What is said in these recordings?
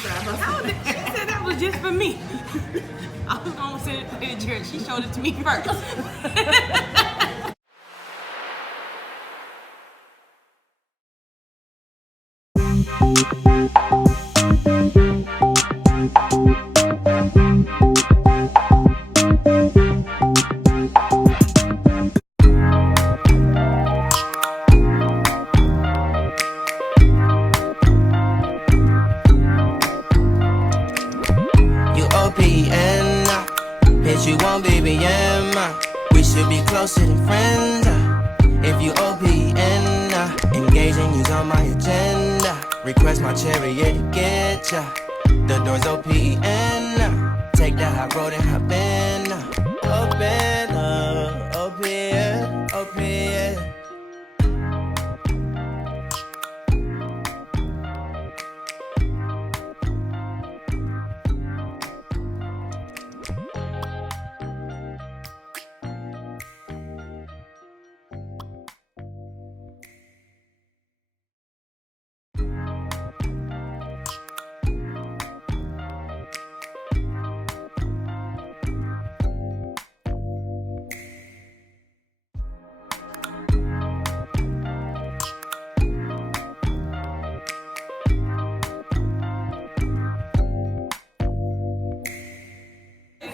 She said that was just for me. I was going to send it to Jared. She showed it to me first. You won't BBM, we should be closer than friends. If you OPN, engaging you's on my agenda. Request my chariot to get ya. The door's OPN. Take the high road and hop in. Open up, OPN, OPN.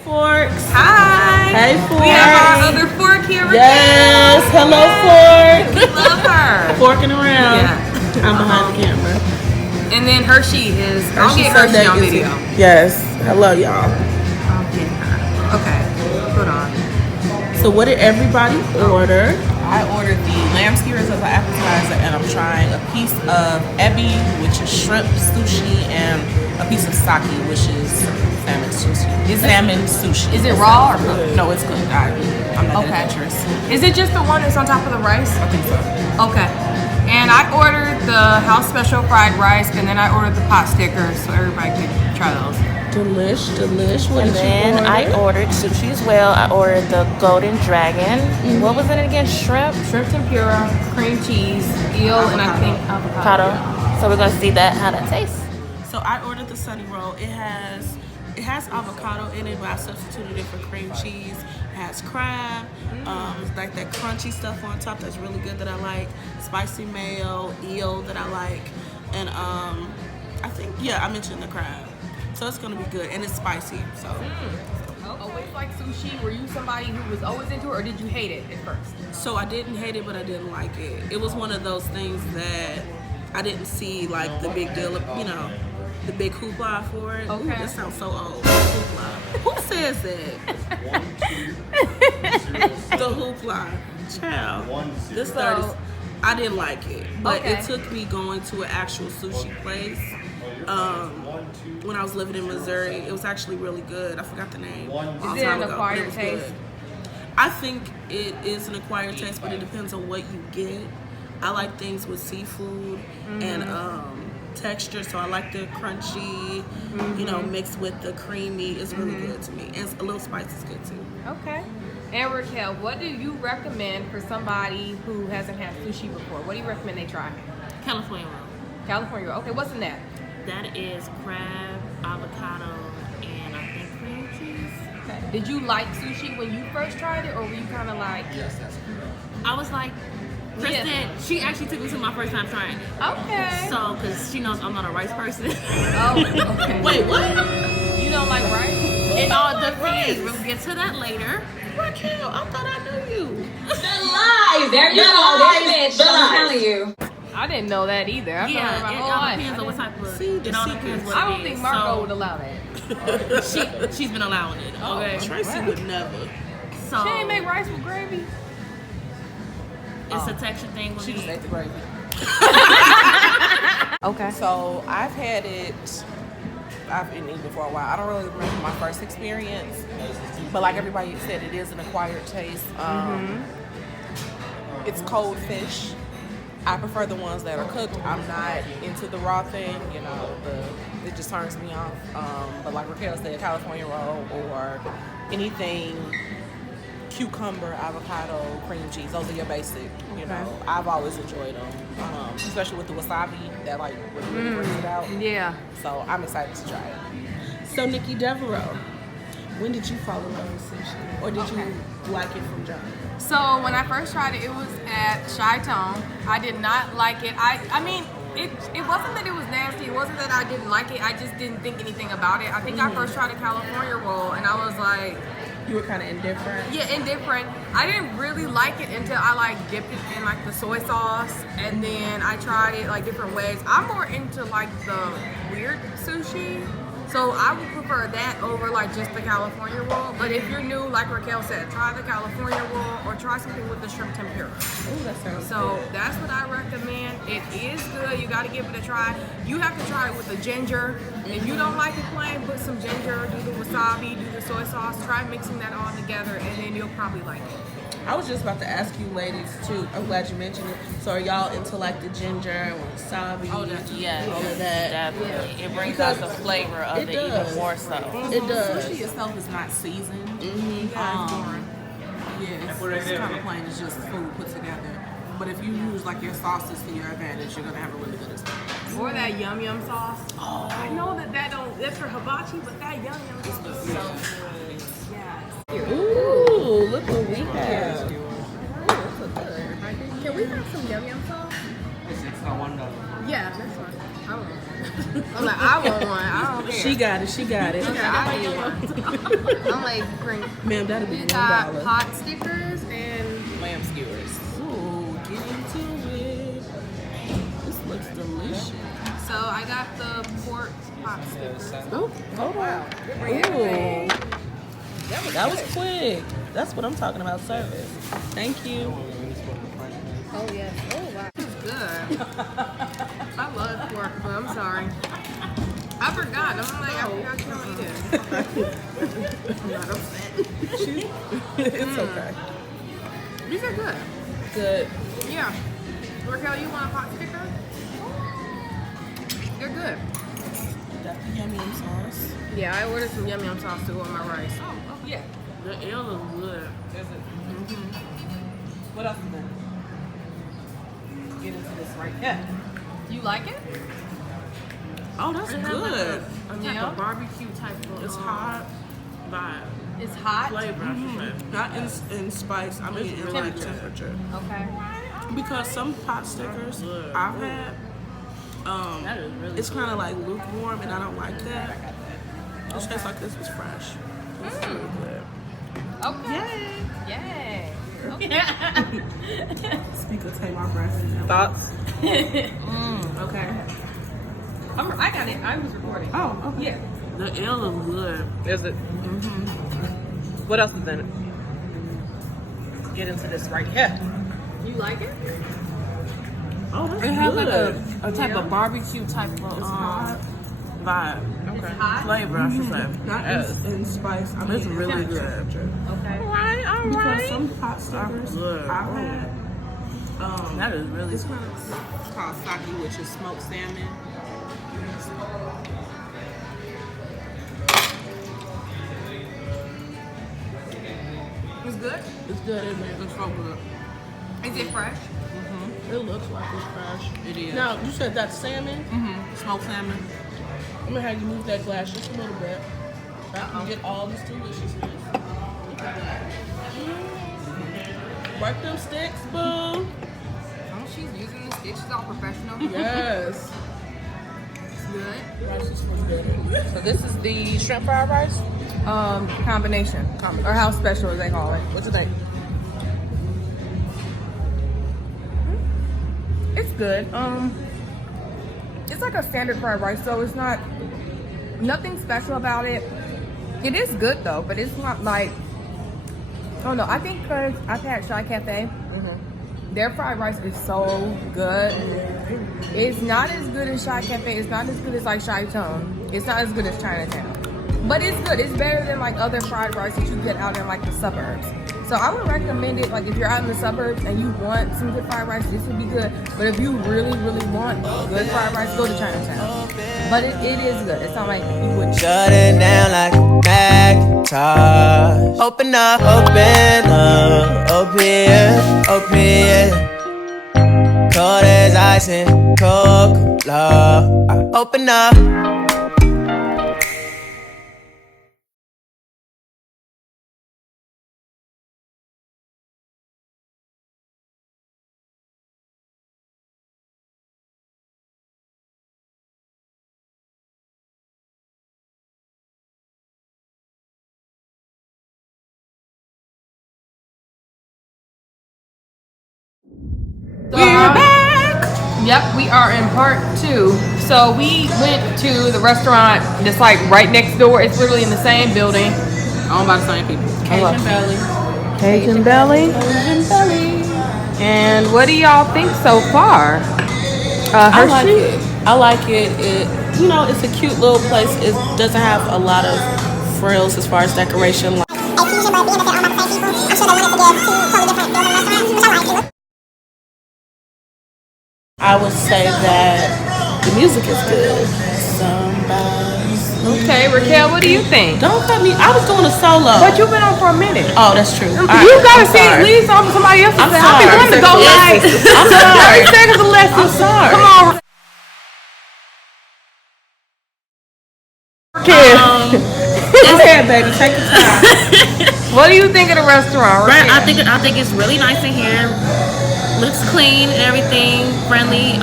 Forks. Hi. Hey, Fork. We have our other Fork here. Yes. Hello, Fork. We love her. Forking around. Yeah. I'm behind the camera. And then Hershey is. I'll get Hershey on video. Yes. Hello, y'all. I'll get her. Okay. Hold on. So what did everybody order? I ordered the lamb skewers as an appetizer, and I'm trying a piece of ebi, which is shrimp sushi, and a piece of sake, which is salmon sushi. Is it raw or cooked? No, it's cooked. I'm not that adventurous. Is it just the one that's on top of the rice? I think so. Okay. And I ordered the house special fried rice, and then I ordered the pot stickers so everybody could try those. Delish. What And did then you order? I ordered sushi as well. I ordered the golden dragon. What was it again? Shrimp? Shrimp tempura, cream cheese, eel, and I think avocado. So we're gonna see how that tastes. So I ordered the sunny roll. It has avocado in it, but I substituted it for cream cheese. It has crab, it's like that crunchy stuff on top that's really good that I like. Spicy mayo, eel that I like, and I think I mentioned the crab. So it's gonna be good, and it's spicy. So. Always like sushi. Were you somebody who was always into it, or did you hate it at first? So I didn't hate it, but I didn't like it. It was one of those things that I didn't see like the big deal, the big hoopla for it. Okay. Ooh, that sounds so old. Hoopla. Who says that? The hoopla. Child. This 30s. I didn't like it, but it took me going to an actual sushi place. When I was living in Missouri, it was actually really good. I forgot the name. Is it an acquired taste? Good. I think it is an acquired taste, but it depends on what you get. I like things with seafood and texture, so I like the crunchy, mixed with the creamy. It's really good to me. And a little spice is good too. Okay. And Raquel, what do you recommend for somebody who hasn't had sushi before? What do you recommend they try? California roll. California roll. Okay, what's in that? That is crab, avocado, and I think cream cheese. Okay. Did you like sushi when you first tried it, or were you kind of like? I was like, Kristen, she actually took me to my first time trying it. Okay. So, because she knows I'm not a rice person. Oh, okay. Wait, what? You don't like rice? It all depends. We'll get to that later. Raquel, I thought I knew you. Lies. There you go. This bitch. I'm telling you. I didn't know that either. I've Yeah, heard my it whole all life. depends on what type of. See, the it all secret. depends what I it don't is. think Marco So, would allow that. she's been allowing it. Okay. Tracy would never. So She ain't make rice with gravy. it's a texture thing with She just me. ate the gravy. Okay. So I've had it. I've been eating it for a while. I don't really remember my first experience, but like everybody said, it is an acquired taste. It's cold fish. I prefer the ones that are cooked. I'm not into the raw thing, it just turns me off. But like Raquel said, California roll or anything cucumber, avocado, cream cheese. Those are your basic. You know, I've always enjoyed them, especially with the wasabi. That like really brings it out. Yeah. So I'm excited to try it. So Nikki Devereaux, when did you fall in love with sushi, or did you like it from jump? So when I first tried it, it was at Chi-Town. I did not like it. I mean, it wasn't that it was nasty. It wasn't that I didn't like it. I just didn't think anything about it. I think I first tried a California roll, and I was like, You were kind of indifferent. yeah, indifferent. I didn't really like it until I like dipped it in like the soy sauce, and then I tried it like different ways. I'm more into like the weird sushi. So I would prefer that over like just the California roll. But if you're new, like Raquel said, try the California roll or try something with the shrimp tempura. Ooh, that sounds So good. that's what I recommend. It is good. You got to give it a try. You have to try it with the ginger. If you don't like it plain, put some ginger, do the wasabi, do the soy sauce. Try mixing that all together, and then you'll probably like it. I was just about to ask you ladies too. I'm glad you mentioned it. So are y'all into like the ginger and wasabi? Yes, all of that. definitely. It brings out the flavor of it, even does. more so. It does. Sushi itself is not seasoned. Yeah, it's kind of plain. It's just food put together. But if you use like your sauces to your advantage, you're gonna have a really good experience. Or that yum yum sauce. Oh, I know that's for hibachi, but that yum yum sauce is so good. Yes. Ooh, look what we have. Can we have some yum yum sauce? Yeah, that's fine. I want one. I'm like, I want one. I don't care. She got it. She got it. Yeah, I need one. I'm like, bring. Ma'am, that'll be We got $1. pot stickers and Lamb skewers. Ooh, get into it. This looks delicious. so I got the pork pot stickers. Oh wow. Ooh. That was quick. That's what I'm talking about, service. Thank you. Oh yes. Oh wow. This is good. I love pork, but I'm sorry. I forgot. I'm like, I forgot you don't eat it. I'm not upset. It's okay. These are good. Good. Yeah. Raquel, you want a pot sticker? They're good. Got the yum yum sauce. Yeah, I ordered some yum yum sauce to go on my rice. Oh, okay. Yeah. The ale is good. Is it? What else is there? Get into this right here. You like it? Oh, that's It has good. like a type Yeah. of barbecue type of It's hot. vibe. It's hot. Flavor, I should say. Not in spice. I mean, in like temperature. Okay. Because some pot stickers I've had, That is really it's kind of like lukewarm, and I don't like that. It tastes like this was fresh. This is really good. Okay. Yay. Speaker, take my breath. Thoughts? Okay. I got it. I was recording. Oh, okay. Yeah. the ale is good. Is it? What else is in it? Get into this right here. You like it? Oh, that's It has good. like a type of barbecue type of vibe. It's hot. Flavor, I should say. Not in spice. I mean, It's really good. temperature. Okay. Because some pot stickers good. I've had, That is really it's kind of called sake, which is smoked salmon. It's good. It's good, isn't it? It's so good. Is it fresh? It looks like it's fresh. It is. Now, you said that's salmon? Smoked salmon. I'm gonna have you move that glass just a little bit. So I can get all this deliciousness. Look at that. Work them sticks, boo. Oh, she's using the stick. She's all professional. Yes. It's good. Rice is good. So this is the shrimp fried rice? Combination. Or house special, as they call it. What you think? It's good. It's like a standard fried rice, so it's not nothing special about it. It is good though, but it's not like, I don't know. I think because I've had Chi Cafe, their fried rice is so good. It's not as good as Chi Cafe. It's not as good as like Chi-Town. It's not as good as Chinatown, but it's good. It's better than like other fried rice that you get out in like the suburbs. So I would recommend it, like if you're out in the suburbs and you want some good fried rice, this would be good. But if you really, really want good fried rice, go to Chinatown. But it is good. It's not like you wouldn't. Shut it down like a Macintosh. Open up, open up. Cold as ice and Coca-Cola. Open up. So, we're back. Yep, we are in part 2. So we went to the restaurant that's like right next door. It's literally in the same building. Owned by the same people. Cajun belly. Cajun Belly. And what do y'all think so far? I like it. I like it. You know, it's a cute little place. It doesn't have a lot of frills as far as decoration. A.Fusion, but being that they're owned by the same people, I'm sure they wanted to give 2 totally different building restaurants, which I like. I would say that the music is good. Somebody's Okay, Raquel, what do you think? Don't cut me. I was doing a solo. But you've been on for a minute. Oh, that's true. You gotta see at least somebody else. I'm I've been sorry. wanting to go like I'm sorry. 30 seconds or less. I'm sorry. Come on. Go ahead, baby. Take your time. What do you think of the restaurant? Right, Raquel? I think it's really nice in here. Looks clean and everything, friendly.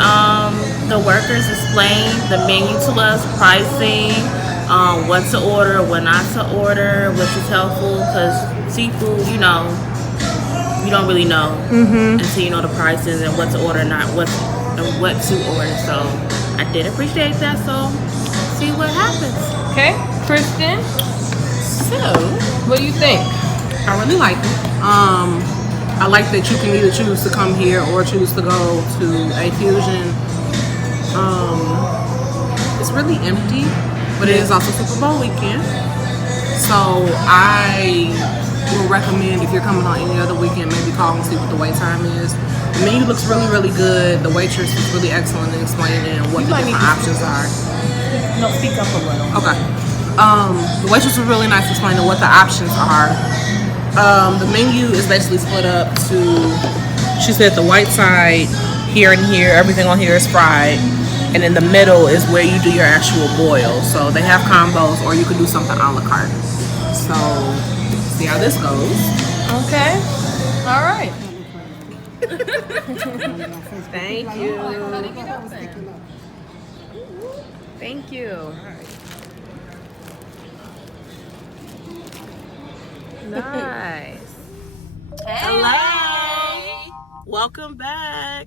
The workers explain the menu to us, pricing, what to order, what not to order, which is helpful because seafood, you know, you don't really know until you know the prices and what to order, and what to order. So I did appreciate that. So see what happens. Okay, Kristen, So, what do you think? I really like it. I like that you can either choose to come here or choose to go to A.Fusion. It's really empty, but it is also Super Bowl weekend. So I will recommend if you're coming on any other weekend, maybe call and see what the wait time is. The menu looks really, really good. The waitress is really excellent in explaining what the different options are. No, speak up a little. Okay. The waitress was really nice explaining what the options are. The menu is basically split up to, she said the white side, here and here, everything on here is fried. And in the middle is where you do your actual boil. So they have combos or you can do something a la carte. So, see how this goes. Okay, all right. Thank you. Thank you. Nice. Hello. Welcome back.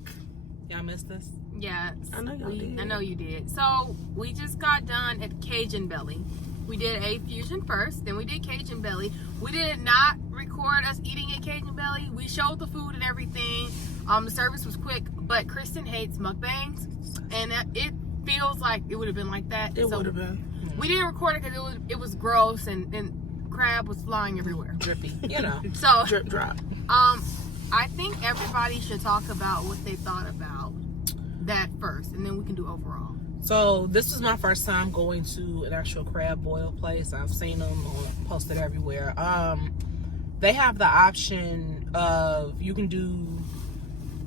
Y'all missed this? Yeah, I know y'all did. I know you did. So we just got done at Cajun Belly. We did A.Fusion first, then we did Cajun Belly. We did not record us eating at Cajun Belly. We showed the food and everything. The service was quick, but Kristen hates mukbangs, and it feels like it would have been like that. It would have been. We didn't record it because it was gross and crab was flying everywhere. Drippy, you know. So Drip drop. I think everybody should talk about what they thought about that first, and then we can do overall. So this was my first time going to an actual crab boil place. I've seen them posted everywhere. They have the option of you can do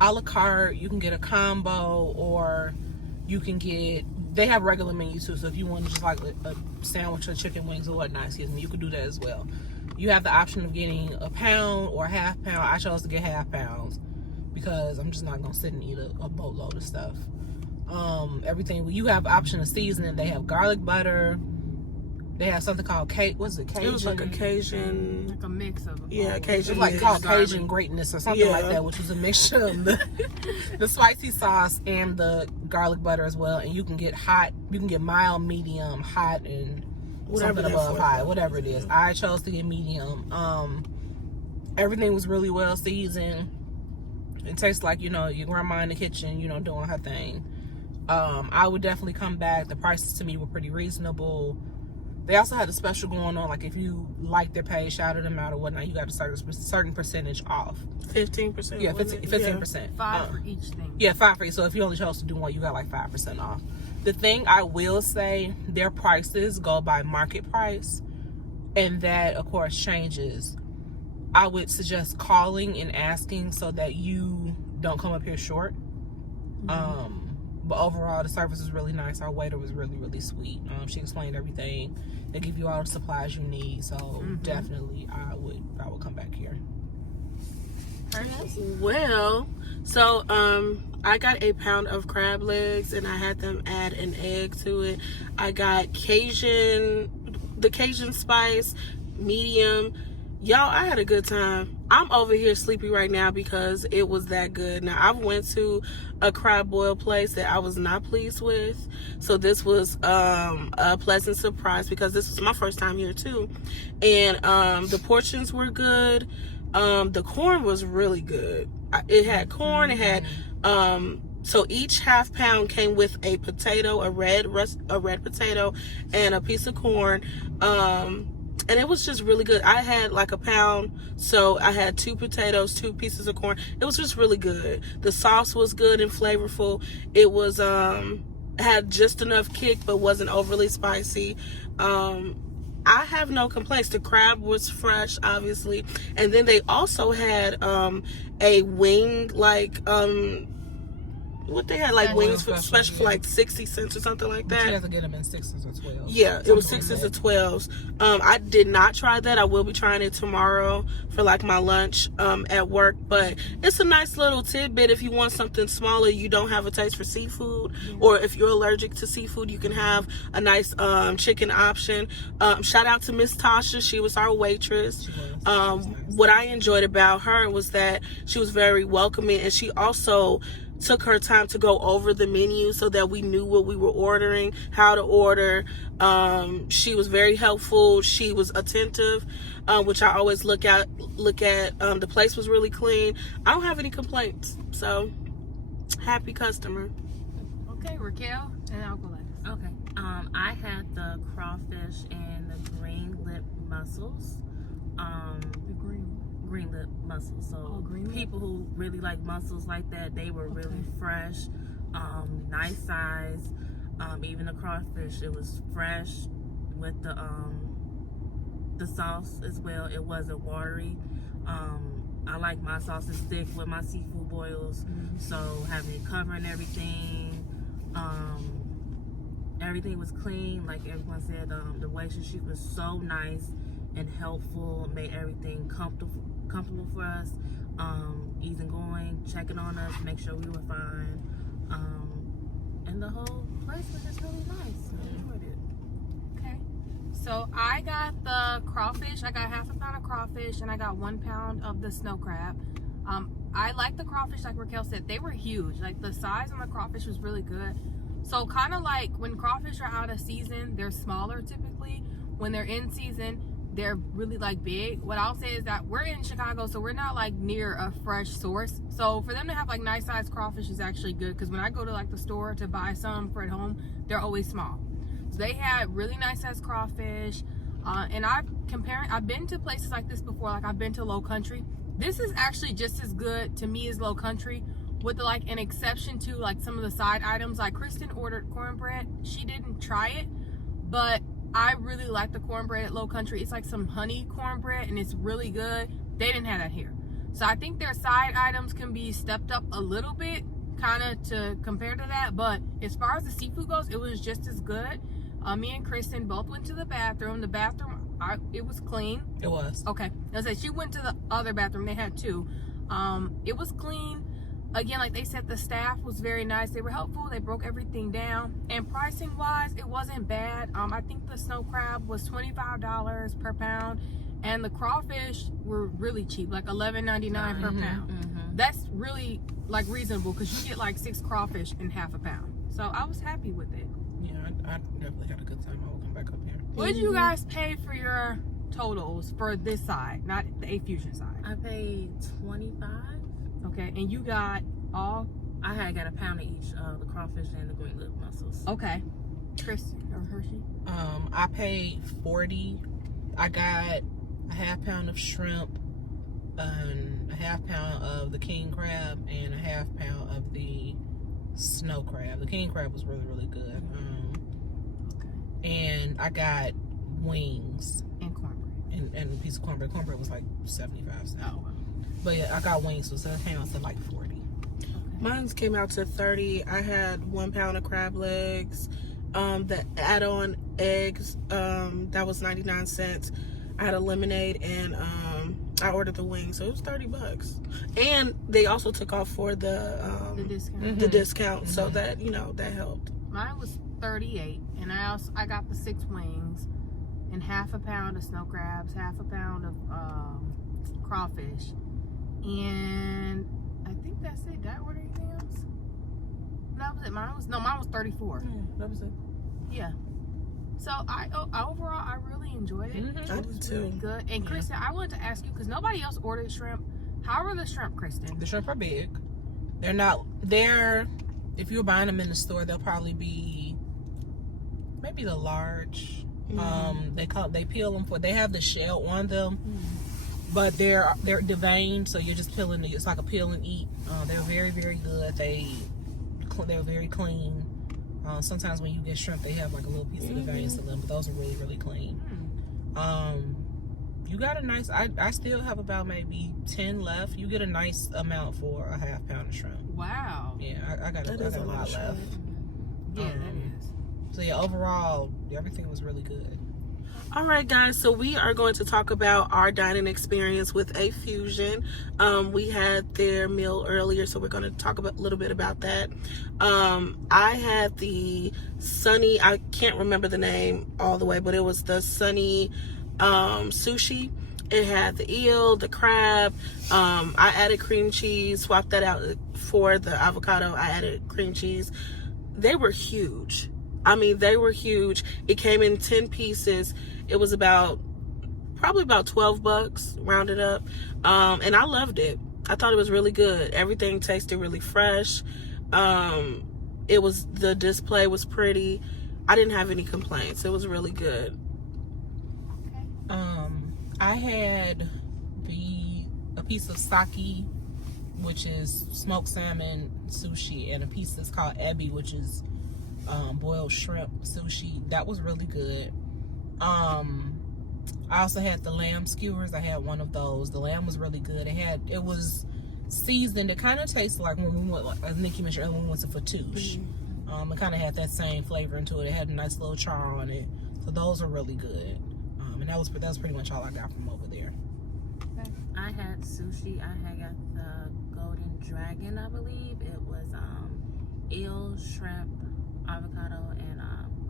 a la carte, you can get a combo, or you can get, they have regular menu too. So if you want just like a sandwich or chicken wings or whatnot, you could do that as well. You have the option of getting a pound or half pound. I chose to get half pounds because I'm just not gonna sit and eat a boatload of stuff. Everything, you have option of seasoning. They have garlic butter. They have something called Cajun. What's it? Cajun? It was like a Cajun. Like a mix of Cajun. It's like called Cajun greatness or something like that, which was a mixture of the spicy sauce and the garlic butter as well. And you can get hot, you can get mild, medium, hot, and something above high, whatever it is. I chose to get medium. Everything was really well seasoned. It tastes like, you know, your grandma in the kitchen, you know, doing her thing. I would definitely come back. The prices to me were pretty reasonable. They also had a special going on, like if you like their page, shouted them out or whatnot, you got a certain percentage off. 15%. Yeah, 15%. 5 for each thing. Yeah, 5 for each. So if you only chose to do one, you got like 5% off. The thing I will say, their prices go by market price, and that of course changes. I would suggest calling and asking so that you don't come up here short. But overall, the service was really nice. Our waiter was really, really sweet. She explained everything. They give you all the supplies you need. So definitely, I would come back here. Well, so I got a pound of crab legs and I had them add an egg to it. I got the Cajun spice, medium. Y'all, I had a good time. I'm over here sleepy right now because it was that good. Now, I went to a crab boil place that I was not pleased with. So this was a pleasant surprise because this was my first time here too. And the portions were good. The corn was really good. It had corn. It had so each half pound came with a potato, a red potato, and a piece of corn. And it was just really good. I had like a pound, so I had 2 potatoes, 2 pieces of corn. It was just really good. The sauce was good and flavorful. It was had just enough kick, but wasn't overly spicy. I have no complaints. The crab was fresh, obviously, and then they also had a wing, like what they had, like wings for special for like 60 cents or something like that. You have to get them in 6s or 12s. Yeah, it was 6s or 12s. I did not try that. I will be trying it tomorrow for like my lunch at work. But it's a nice little tidbit if you want something smaller. You don't have a taste for seafood, or if you're allergic to seafood, you can have a nice chicken option. Shout out to Miss Tasha. She was our waitress. What I enjoyed about her was that she was very welcoming, and she also took her time to go over the menu so that we knew what we were ordering, how to order. She was very helpful. She was attentive, which I always look at. The place was really clean. I don't have any complaints. So, happy customer. Okay, Raquel, and I'll go like this. Okay. I had the crawfish and the green lip mussels. The Green lip mussels. So people who really like mussels like that, they were really fresh, nice size. Even the crawfish, it was fresh with the sauce as well. It wasn't watery. I like my sauces thick with my seafood boils, so having it covering everything. Everything was clean, like everyone said. The waitress, she was so nice and helpful, made everything comfortable for us, easygoing, checking on us, make sure we were fine, and the whole place was just really nice. I enjoyed it. Okay, so I got the crawfish. I got half a pound of crawfish, and I got 1 pound of the snow crab. I like the crawfish, like Raquel said. They were huge. Like the size on the crawfish was really good. So kind of like when crawfish are out of season, they're smaller typically. When they're in season, they're really like big. What I'll say is that we're in Chicago, so we're not like near a fresh source. So for them to have like nice sized crawfish is actually good, because when I go to like the store to buy some for at home, they're always small. So they had really nice sized crawfish. And I've been to places like this before. Like I've been to Low Country. This is actually just as good to me as Low Country, with like an exception to like some of the side items. Like Kristen ordered cornbread. She didn't try it, but I really like the cornbread at Low Country. It's like some honey cornbread, and it's really good. They didn't have that here. So I think their side items can be stepped up a little bit, kind of to compare to that. But as far as the seafood goes, it was just as good. Me and Kristen both went to the bathroom. The bathroom, it was clean. It was. Okay. I said she went to the other bathroom. They had 2. It was clean. Again, like they said, the staff was very nice. They were helpful. They broke everything down. And pricing wise, it wasn't bad. I think the snow crab was $25 per pound, and the crawfish were really cheap, like $11.99 per pound. That's really like reasonable, because you get like 6 crawfish in half a pound. So I was happy with it. Yeah, I definitely had a good time. I will come back up here. What did you guys pay for your totals for this side, not the A.Fusion side? I paid $25. Okay, and you got all? I had got a pound of each, the crawfish and the green lip mussels. Okay. Kristen or Hershey? I paid $40. I got a half pound of shrimp, and a half pound of the king crab, and a half pound of the snow crab. The king crab was really, really good. And I got wings And cornbread. and a piece of cornbread. Cornbread was like 75 cents. Oh, wow. But yeah, I got wings, so it came out to like 40. Mine came out to 30. I had 1 pound of crab legs. The add-on eggs, that was 99 cents. I had a lemonade, and I ordered the wings, so it was $30. And they also took off for the discount. The discount, so that that helped. Mine was 38, and I got the 6 wings and half a pound of snow crabs, half a pound of crawfish, and I think that's it. Did I order anything else? That was it. Mine was 34. That was it. Yeah. So overall I really enjoyed it. I did too. Really good. And Kristen, I wanted to ask you, because nobody else ordered shrimp. How are the shrimp, Kristen? The shrimp are big. If you're buying them in the store, they'll probably be maybe the large. They peel them they have the shell on them, but they're deveined, so you're just peeling it's like a peel and eat. They're very, very good. They're very clean. Sometimes when you get shrimp, they have like a little piece of the veins to them, but those are really, really clean. You got a nice, I still have about maybe 10 left. You get a nice amount for a half pound of shrimp. Wow. Yeah, I got a lot left. Yeah, that is. So yeah, overall, everything was really good. All right, guys, so we are going to talk about our dining experience with A.Fusion. We had their meal earlier, so we're going to talk a little bit about that. I had the Sunny, I can't remember the name all the way, but it was the Sunny sushi. It had the eel, the crab. I added cream cheese, swapped that out for the avocado. I added cream cheese. They were huge. I mean, they were huge. It came in 10 pieces. It was probably about $12, rounded up. And I loved it. I thought it was really good. Everything tasted really fresh. The display was pretty. I didn't have any complaints. It was really good. I had a piece of sake, which is smoked salmon sushi, and a piece that's called ebi, which is boiled shrimp sushi. That was really good. I also had the lamb skewers. I had one of those. The lamb was really good. It was seasoned. It kind of tastes like when we went, I think you mentioned when we went to Fatouche. It kind of had that same flavor into it. It had a nice little char on it. So those are really good. And that was pretty much all I got from over there. I had sushi. I had got the Golden Dragon, I believe. It was eel, shrimp, avocado, and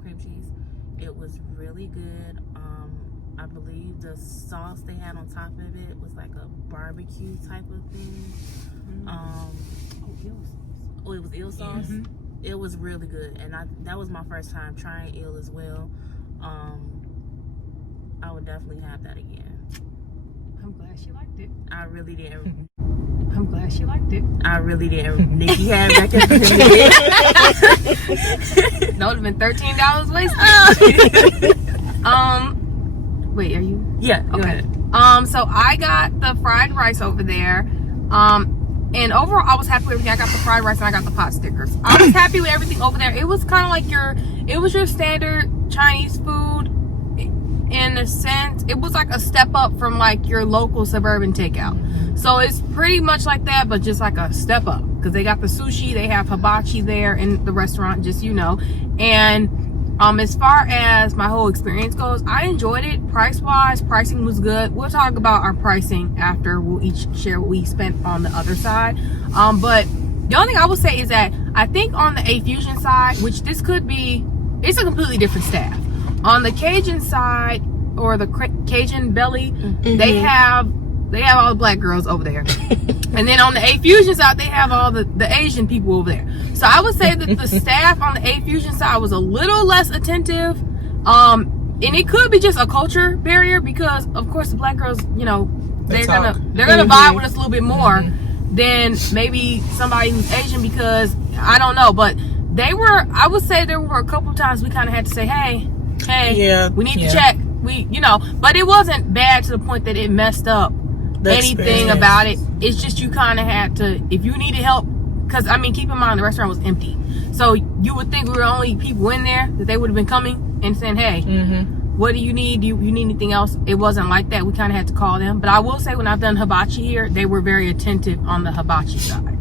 cream cheese. It was really good. I believe the sauce they had on top of it was like a barbecue type of thing. It was eel sauce. It was really good, and that was my first time trying eel as well. I would definitely have that again. I'm glad she liked it. I really didn't. I'm glad she liked it. I really didn't. Nikki had back in the That would have been $13 wasted. Wait, are you? Yeah. Go ahead. So I got the fried rice over there. And overall, I was happy with everything. I got the fried rice and I got the pot stickers. I was happy with everything over there. It was kind of like your standard Chinese food. In a sense, it was like a step up from like your local suburban takeout. So it's pretty much like that, but just like a step up, because they got the sushi, they have hibachi there in the restaurant, just And as far as my whole experience goes, I enjoyed it. Price-wise, pricing was good. We'll talk about our pricing after. We'll each share what we spent on the other side. But the only thing I will say is that I think on the A.Fusion side, which this could be, it's a completely different staff. On the Cajun side, or the Cajun belly, they have all the black girls over there. And then on the A.Fusion side, they have all the Asian people over there. So I would say that the staff on the A.Fusion side was a little less attentive. And it could be just a culture barrier, because of course the black girls, they're gonna vibe with us a little bit more than maybe somebody who's Asian, because I don't know, but I would say there were a couple times we kind of had to say, hey, Yeah, we need yeah. to check. But it wasn't bad to the point that it messed up The anything experience. about it. It's just you kind of had to, if you needed help, because I mean, keep in mind the restaurant was empty, so you would think we were the only people in there, that they would have been coming and saying, hey, what do you need? You need anything else? It wasn't like that. We kind of had to call them. But I will say, when I've done hibachi here, they were very attentive on the hibachi side.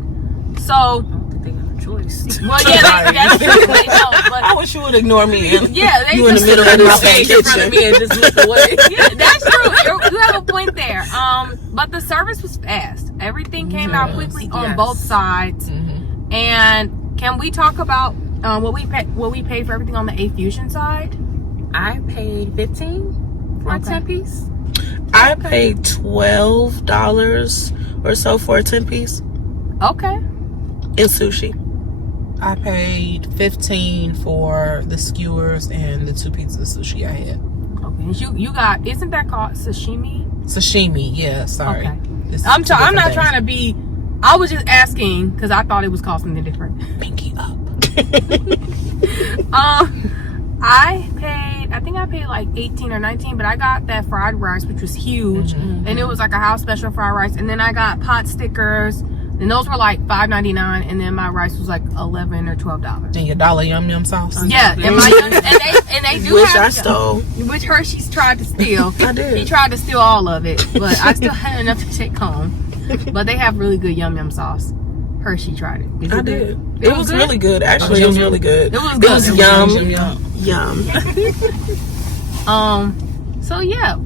So, I don't think they got a choice. well, yeah, that's true. They don't, but I wish you would ignore me. yeah, they You in the just, middle of the stage in front of me and just look away. yeah, that's true. You have a point there. But the service was fast. Everything came out quickly on both sides. And can we talk about what we paid for everything on the A.Fusion side? I paid $15 for a 10-piece. I paid $12 or so for a 10-piece. Okay. In sushi. I paid $15 for the skewers and the 2 pieces of sushi I had. Okay. You got, isn't that called sashimi? Sashimi, yeah, sorry. Okay. It's I'm two not different trying to be, I was just asking because I thought it was called something different. things. Pinky up. I think I paid like 18 or 19, but I got that fried rice, which was huge, and it was like a house special fried rice. And then I got pot stickers, and those were like $5.99, and then my rice was like $11 or $12. And your dollar yum yum sauce. Yeah, and they do Which have, I stole. which Hershey's tried to steal. I did. He tried to steal all of it, but I still had enough to take home. But they have really good yum yum sauce. Hershey tried it. Is I it did. good? It was really good. Actually, it was really good. It was good. It was yum. So yeah,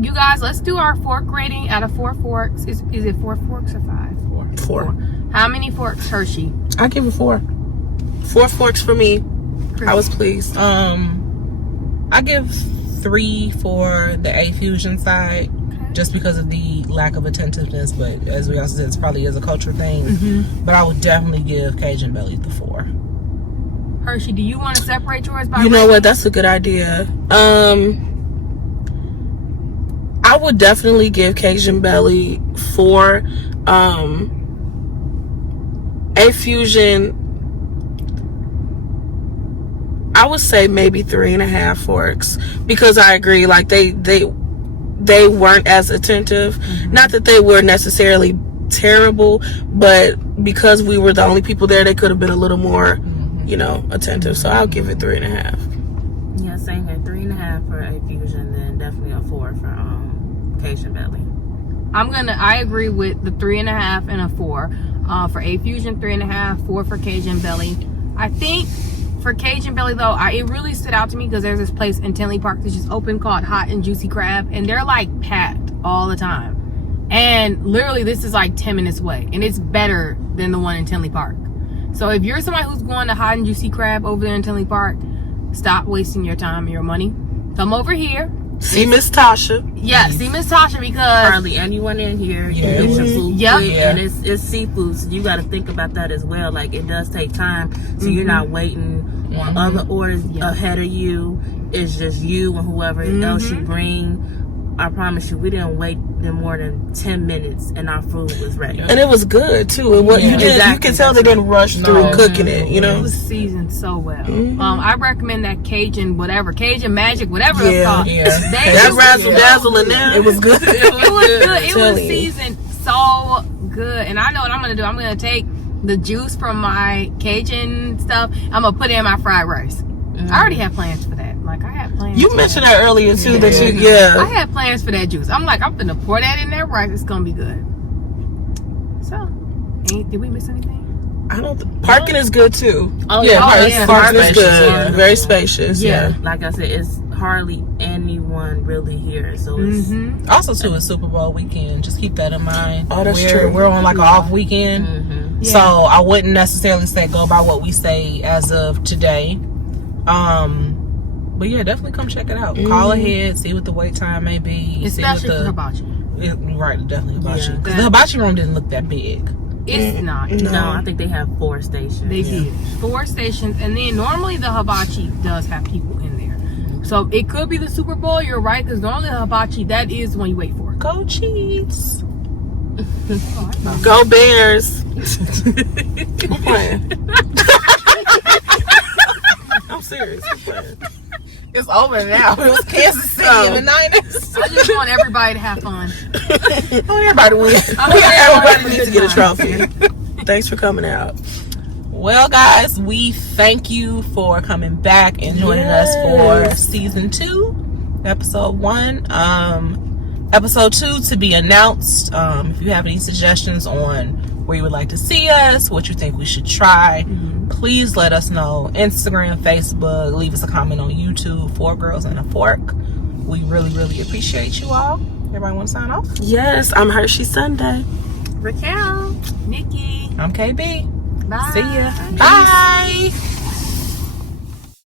you guys, let's do our fork rating out of 4 forks. Is it 4 forks or 5? 4. How many forks, Hershey? I give it 4. 4 forks for me. I was pleased. I give 3 for the A.Fusion side, just because of the lack of attentiveness. But as we also said, it's probably is a culture thing. But I would definitely give Cajun Belly the 4. Hershey, do you want to separate yours by You know rating? what? That's a good idea. I would definitely give Cajun Belly 4. A.Fusion, I would say maybe 3.5 forks, because I agree, like they weren't as attentive. Not that they were necessarily terrible, but because we were the only people there, they could have been a little more attentive. So I'll give it 3.5. Yeah, same here. 3.5 for A.Fusion, then definitely a 4 for Cajun Belly. I agree with the 3.5 and a 4. For A.Fusion, 3.5, 4 for Cajun Belly. I think for Cajun Belly though, it really stood out to me because there's this place in Tinley Park that's just open called Hot and Juicy Crab, and they're like packed all the time. And literally this is like 10 minutes away, and it's better than the one in Tinley Park. So if you're somebody who's going to Hot and Juicy Crab over there in Tinley Park, stop wasting your time and your money. Come over here. See Miss Tasha. Yeah, see Miss Tasha, because Hardly anyone in here. You Yeah, get your food Yep. quick, Yeah. and it's seafood, so you got to think about that as well. Like, it does take time, so you're not waiting on other orders ahead of you. It's just you and whoever else you bring. I promise you, we didn't wait more than 10 minutes, and our food was ready. And it was good too. And what you can tell they didn't rush through cooking it. it was seasoned so well. I recommend that Cajun Magic, whatever it's called. That razzle dazzle in there. It was good. It was good. It was seasoned so good. And I know what I'm gonna do. I'm gonna take the juice from my Cajun stuff. I'm gonna put it in my fried rice. I already have plans for that. Like, I had plans. You mentioned that earlier too. That I had plans for that juice. I'm like, I'm gonna pour that in that rice. It's gonna be good. So, did we miss anything? I don't. Parking is good too. Oh, Parking is good. Yeah. Very spacious. Yeah. Like I said, it's hardly anyone really here. So it's Also too, it's Super Bowl weekend. Just keep that in mind. Oh, that's true. We're on like an off weekend, so I wouldn't necessarily say go by what we say as of today. But yeah, definitely come check it out. Call ahead, see what the wait time may be. Especially for hibachi. Right, definitely hibachi. Because the hibachi room didn't look that big. It's not. No, I think they have 4 stations. They did 4 stations, and then normally the hibachi does have people in there. So it could be the Super Bowl. You're right, because normally the hibachi, that is the one you wait for. Go Chiefs. Go Bears. I'm playing. serious. It's over now. It was Kansas City in the 90s. I just want everybody to have fun. Everybody win. Everybody needs to get a trophy. Thanks for coming out. Well, guys, we thank you for coming back and joining us for season 2, episode 1. Episode 2 to be announced. If you have any suggestions on where you would like to see us, what you think we should try, please let us know. Instagram, Facebook, leave us a comment on YouTube, 4 Girls and a Fork. We really, really appreciate you all. Everybody want to sign off? Yes, I'm Hershey Sunday. Raquel, Nikki. I'm KB. Bye. See ya. Bye.